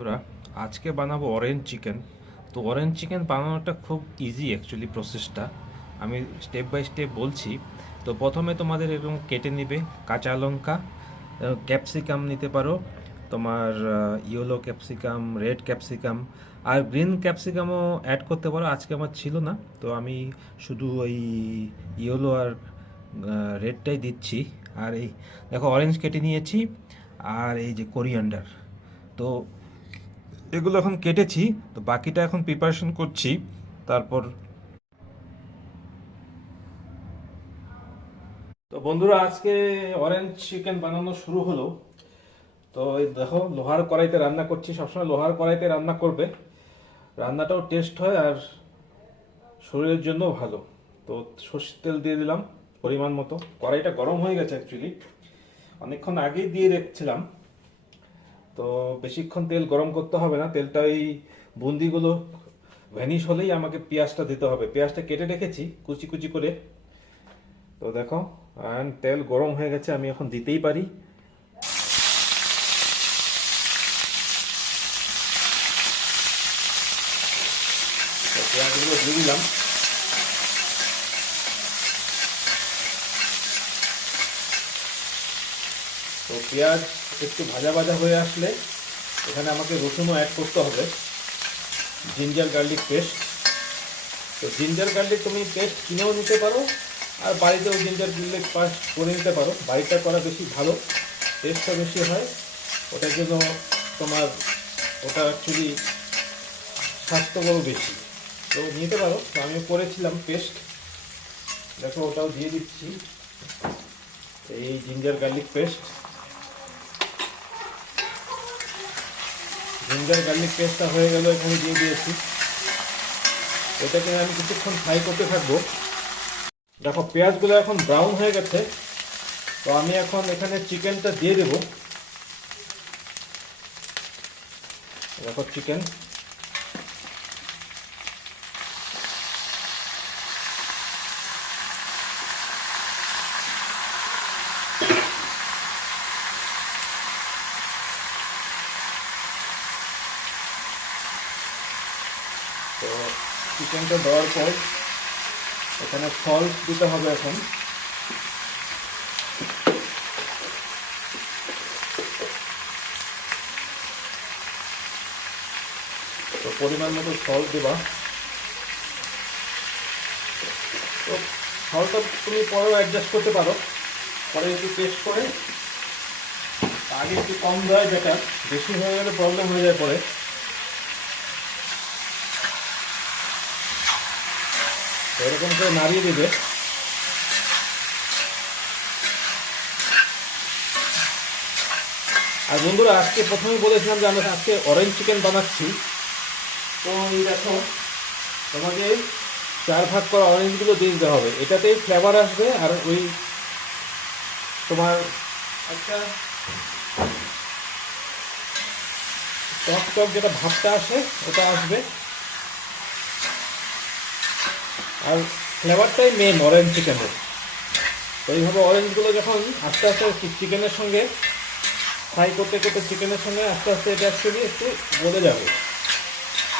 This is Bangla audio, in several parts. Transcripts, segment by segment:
বন্ধুরা, আজকে বানাবো অরেঞ্জ চিকেন। তো অরেঞ্জ চিকেন বানানোটা খুব ইজি অ্যাকচুয়ালি প্রসেসটা। আমি স্টেপ বাই স্টেপ বলছি। তো প্রথমে তোমাদের এরকম কেটে নিবে কাঁচা লঙ্কা, ক্যাপসিকাম নিতে পারো, তোমার ইয়েলো ক্যাপসিকাম, রেড ক্যাপসিকাম আর গ্রিন ক্যাপসিকামও অ্যাড করতে পারো। আজকে আমার ছিল না, তো আমি শুধু ওই ইয়েলো আর রেডটাই দিচ্ছি। আর এই দেখো অরেঞ্জ কেটে নিয়েছি, আর এই যে কোরিয়ান্ডার। তো এগুলো এখন কেটেছি, তো বাকিটা এখন প্রিপারেশন করছি। তারপর তো বন্ধুরা, আজকে অরেঞ্জ চিকেন বানানো শুরু হলো। তো এই দেখো লোহার কড়াইতে রান্না করছি। সবসময় লোহার কড়াইতে রান্না করবে, রান্নাটাও টেস্ট হয় আর শরীরের জন্যও ভালো। তো সর্ষের তেল দিয়ে দিলাম পরিমাণ মতো। কড়াইটা গরম হয়ে গেছে অ্যাকচুয়ালি, অনেকক্ষণ আগেই দিয়ে রেখেছিলাম। তো বেশিক্ষণ তেল গরম করতে হবে না, তেলটা ওই বুন্দিগুলো ভ্যানিশ হলেই আমাকে পেঁয়াজটা দিতে হবে। পেঁয়াজটা কেটে রেখেছি কুচি কুচি করে। তো দেখো তেল গরম হয়ে গেছে, আমি এখন দিতেই পারি। তো পেঁয়াজগুলো দিয়ে দিলাম। তো পেঁয়াজ একটু ভাজা ভাজা হয়ে আসলে এখানে আমাকে রসুনও অ্যাড করতে হবে, জিঞ্জার গার্লিক পেস্ট। তো জিঞ্জার গার্লিক তুমি পেস্ট কিনেও নিতে পারো, আর বাড়িতেও জিঞ্জার গার্লিক পেস্ট করে নিতে পারো। বাড়িটা করা বেশি ভালো, টেস্টটা বেশি হয়। ওটার জন্য তোমার ওটা অ্যাকচুয়ালি স্বাস্থ্যকর বেশি, তো নিতে পারো। তো আমি করেছিলাম পেস্ট, দেখো ওটাও দিয়ে দিচ্ছি, এই ginger garlic paste. Ginger garlic পেস্টটা হয়ে গেল, এখানে দিয়ে দিয়েছি। এটাকে আমি কিছুক্ষণ ফ্রাই করতে থাকবো। দেখো পেঁয়াজগুলো এখন ব্রাউন হয়ে গেছে, তো আমি এখন এখানে চিকেনটা দিয়ে দেবো। দেখো চিকেন, তো চিকেনটা দেওয়ার পর এখানে সল্ট দিতে হবে এখন। তো পরিমাণ মতো সল্ট দেবা। তো সল্টটা তুমি পরেও অ্যাডজাস্ট করতে পারো, পরে একটু টেস্ট করে। আগে একটু কম দেওয়াই বেটার, বেশি হয়ে গেলে প্রবলেম হয়ে যায় পরে। তো এরকম করে নাড়িয়ে দেবে। আর বন্ধুরা, আজকে প্রথমেই বলেছিলাম যে আমরা আজকে অরেঞ্জ চিকেন বানাচ্ছি। তো এই দেখো, তোমাকে 4 ভাগ করা অরেঞ্জগুলো দিয়ে দিতে হবে, এটাতেই ফ্লেভার আসবে। আর ওই তোমার একটা টক টক যেটা ভাবটা আসে ওটা আসবে, আর ফ্লেভারটাই মেন অরেঞ্জ চিকেনের। তো এইভাবে অরেঞ্জগুলো যখন আস্তে আস্তে চিকেনের সঙ্গে ফ্রাই করতে করতে চিকেনের সঙ্গে আস্তে আস্তে এটা অ্যাকচুয়ালি একটু গলে যাবে।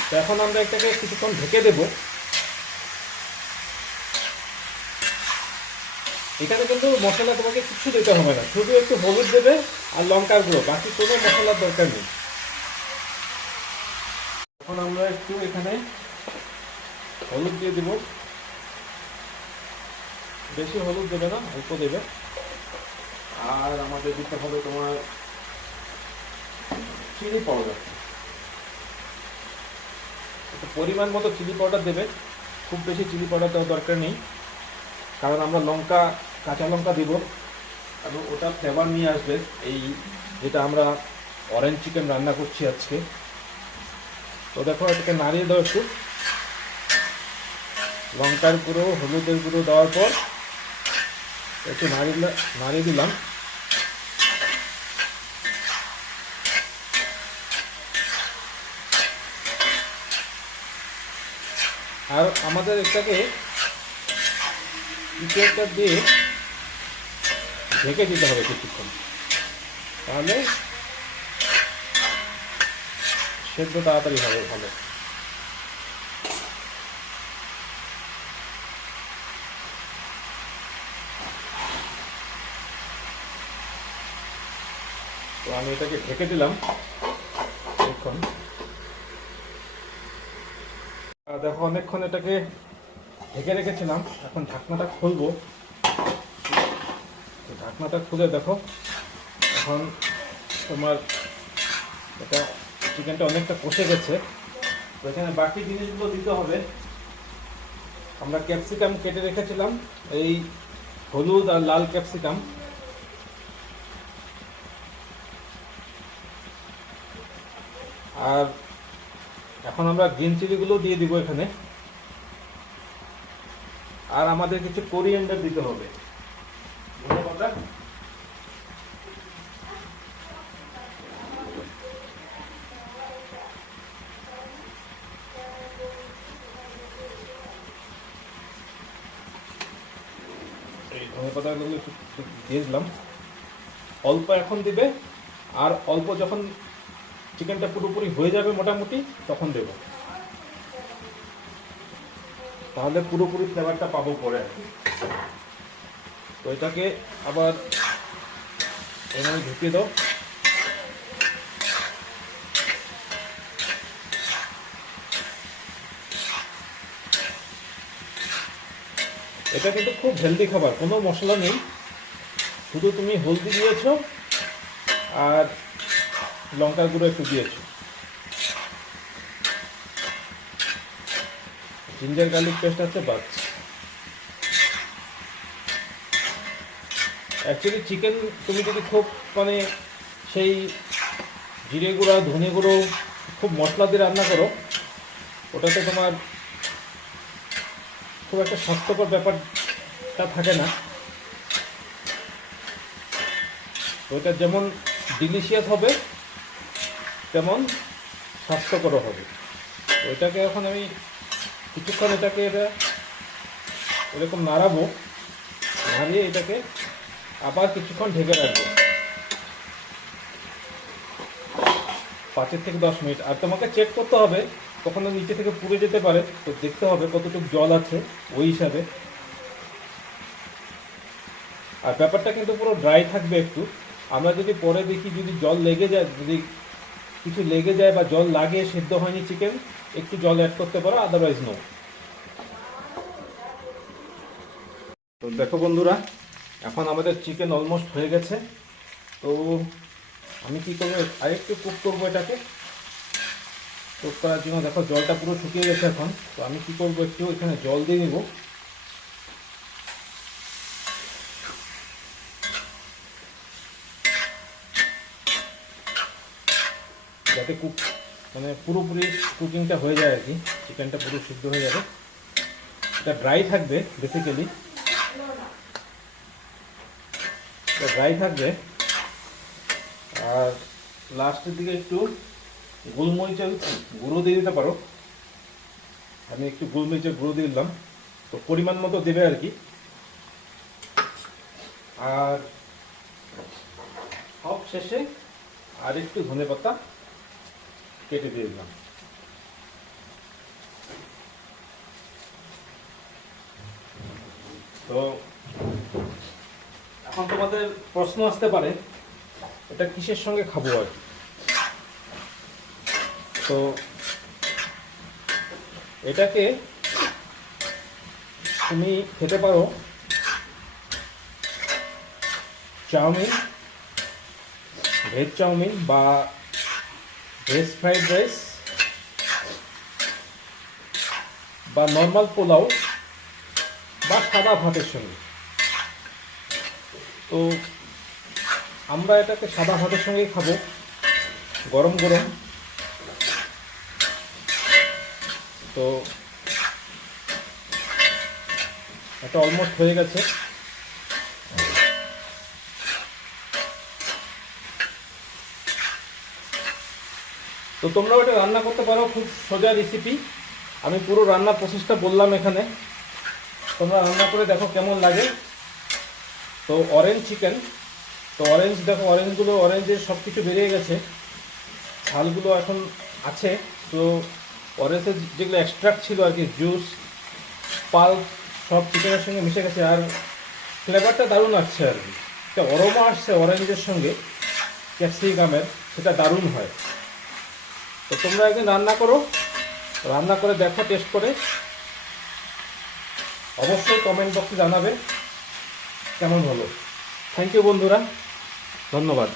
তো এখন আমরা এটাকে কিছুক্ষণ ঢেকে দেবো। এখানে কিন্তু মশলা তোমাকে কিছু দিতে হবে না, শুধু একটু হলুদ দেবে আর লঙ্কার গুঁড়ো, বাকি কোনো মশলার দরকার নেই। এখন আমরা একটু এখানে হলুদ দিয়ে দেবো, বেশি হলুদ দেবে না, অল্প দেবে। আর আমাদের দিতে হবে তোমার চিলি পাউডার, একটু পরিমাণ মতো চিলি পাউডার দেবে। খুব বেশি চিলি পাউডার দেওয়ার দরকার নেই, কারণ আমরা কাঁচা লঙ্কা দিব, এবং ওটা ফ্লেভার নিয়ে আসবে এই যেটা আমরা অরেঞ্জ চিকেন রান্না করছি আজকে। তো দেখো এটাকে নাড়িয়ে দাও একটু। লঙ্কার গুঁড়ো, হলুদের গুঁড়ো দেওয়ার পর একটু নাড়িয়ে দিলাম। আর আমাদের এটাকে কিছু একটা দিয়ে ঢেকে দিতে হবে কিছুক্ষণ, তাহলে সেদ্ধ তাড়াতাড়ি হবে ভালো। তো আমি এটাকে ঢেকে দিলাম অনেকক্ষণ। দেখো অনেকক্ষণ এটাকে ঢেকে রেখেছিলাম, এখন ঢাকনাটা খুলবো। ঢাকনাটা খুলে দেখো এখন তোমার এটা চিকেনটা অনেকটা কষে গেছে। তো এখানে বাকি জিনিসগুলো দিতে হবে। আমরা ক্যাপসিকাম কেটে রেখেছিলাম, এই হলুদ আর লাল ক্যাপসিকাম, আর এখন আমরা গ্রিন চিলিগুলো দিয়ে দিব এখানে। আর আমাদের কিছু কোরিয়ান্ডার দিতে হবে। ধন্যবাদ। ধনেপাতাগুলো একটু দিয়ে দিলাম, অল্প এখন দিবে, আর অল্প যখন চিকেনটা পুরোপুরি হয়ে যাবে মোটামুটি তখন দেব, তাহলে পুরোপুরি ফ্লেভারটা পাবো পরে। তো এটাকে আবার এভাবে ঢুকিয়ে দাও। এটা কিন্তু খুব হেলদি খাবার, কোনো মশলা নেই, শুধু তুমি হলদি দিয়েছো আর লঙ্কার গুঁড়ো একটু দিয়েছো, জিঞ্জার গার্লিক পেস্ট আছে বাস। অ্যাকচুয়ালি চিকেন তুমি যদি খুব মানে সেই জিরে গুঁড়া ধনে গুঁড়ো খুব মশলা দিয়ে রান্না করো, ওটাতে তোমার খুব একটা স্বাস্থ্যকর ব্যাপারটা থাকে না। ওটা যেমন ডিলিশিয়াস হবে তেমন স্বাস্থ্যকর হবে। ওইটাকে এখন আমি কিছুক্ষণ এটাকে এরকম নাড়াবো, নাড়িয়ে এটাকে আবার কিছুক্ষণ ঢেকে রাখবো 5 থেকে 10 মিনিট। আর তোমাকে চেক করতে হবে, কখনো নিচে থেকে পুড়ে যেতে পারে, তো দেখতে হবে কতটুকু জল আছে ওই হিসাবে। আর ব্যাপারটা কিন্তু পুরো ড্রাই থাকবে একটু। আমরা যদি পরে দেখি যদি জল লেগে যায়, যদি কিছু লেগে যায় বা জল লাগে, সিদ্ধ হয়নি চিকেন, একটু জল অ্যাড করতে পারো, আদারওয়াইজ নো। তো দেখো বন্ধুরা, এখন আমাদের চিকেন অলমোস্ট হয়ে গেছে। তো আমি কি করবো, আরেকটু কুক করবো এটাকে। কুক করার জন্য দেখো জলটা পুরো শুকিয়ে গেছে এখন। তো আমি কি করবো, একটু এখানে জল দিয়ে নিব। যাতে মানে পুরোপুরি কুকিংটা হয়ে যায় আর কি, চিকেনটা পুরো সিদ্ধ হয়ে যাবে। এটা ড্রাই থাকবে বেসিক্যালি, এটা ড্রাই থাকবে। আর লাস্টের দিকে একটু গোলমরিচের গুঁড়ো দিয়ে দিতে পারো। আমি একটু গোলমরিচের গুঁড়ো দিয়ে দিলাম, তো পরিমাণ মতো দেবে আর কি। আর সব শেষে আর একটু ধনেপাতা কেটে দিয়ে দিলাম। তো এখন তোমাদের প্রশ্ন আসতে পারে এটা কিসের সঙ্গে খাবো আর কি। তো এটাকে তুমি খেতে পারো চাউমিন, ভেজ চাউমিন বা ভেজ ফ্রাইড রাইস বা নর্মাল পোলাও বা সাদা ভাতের সঙ্গে। তো আমরা এটাকে সাদা ভাতের সঙ্গেই খাবো, গরম গরম। তো এটা অলমোস্ট হয়ে গেছে। তো তোমরাও এটা রান্না করতে পারো, খুব সোজা রেসিপি। আমি পুরো রান্নার প্রসেসটা বললাম এখানে, তোমরা রান্না করে দেখো কেমন লাগে। তো অরেঞ্জ চিকেন, তো অরেঞ্জ দেখো, অরেঞ্জের সব কিছু বেরিয়ে গেছে, ঝালগুলো এখন আছে। তো অরেঞ্জের যেগুলো এক্সট্রাক্ট ছিল আর কি, জুস, পাল্প সব চিকেনের সঙ্গে মিশে গেছে, আর ফ্লেভারটা দারুণ আসছে আর কি, একটা অরোমা আসছে অরেঞ্জের সঙ্গে ক্যাপসিকামের, সেটা দারুণ হয়। তো তোমরা একদিন রান্না করো, রান্না করে দেখো, টেস্ট করে অবশ্যই কমেন্ট বক্সে জানাবে কেমন হলো। থ্যাংক ইউ বন্ধুরা, ধন্যবাদ।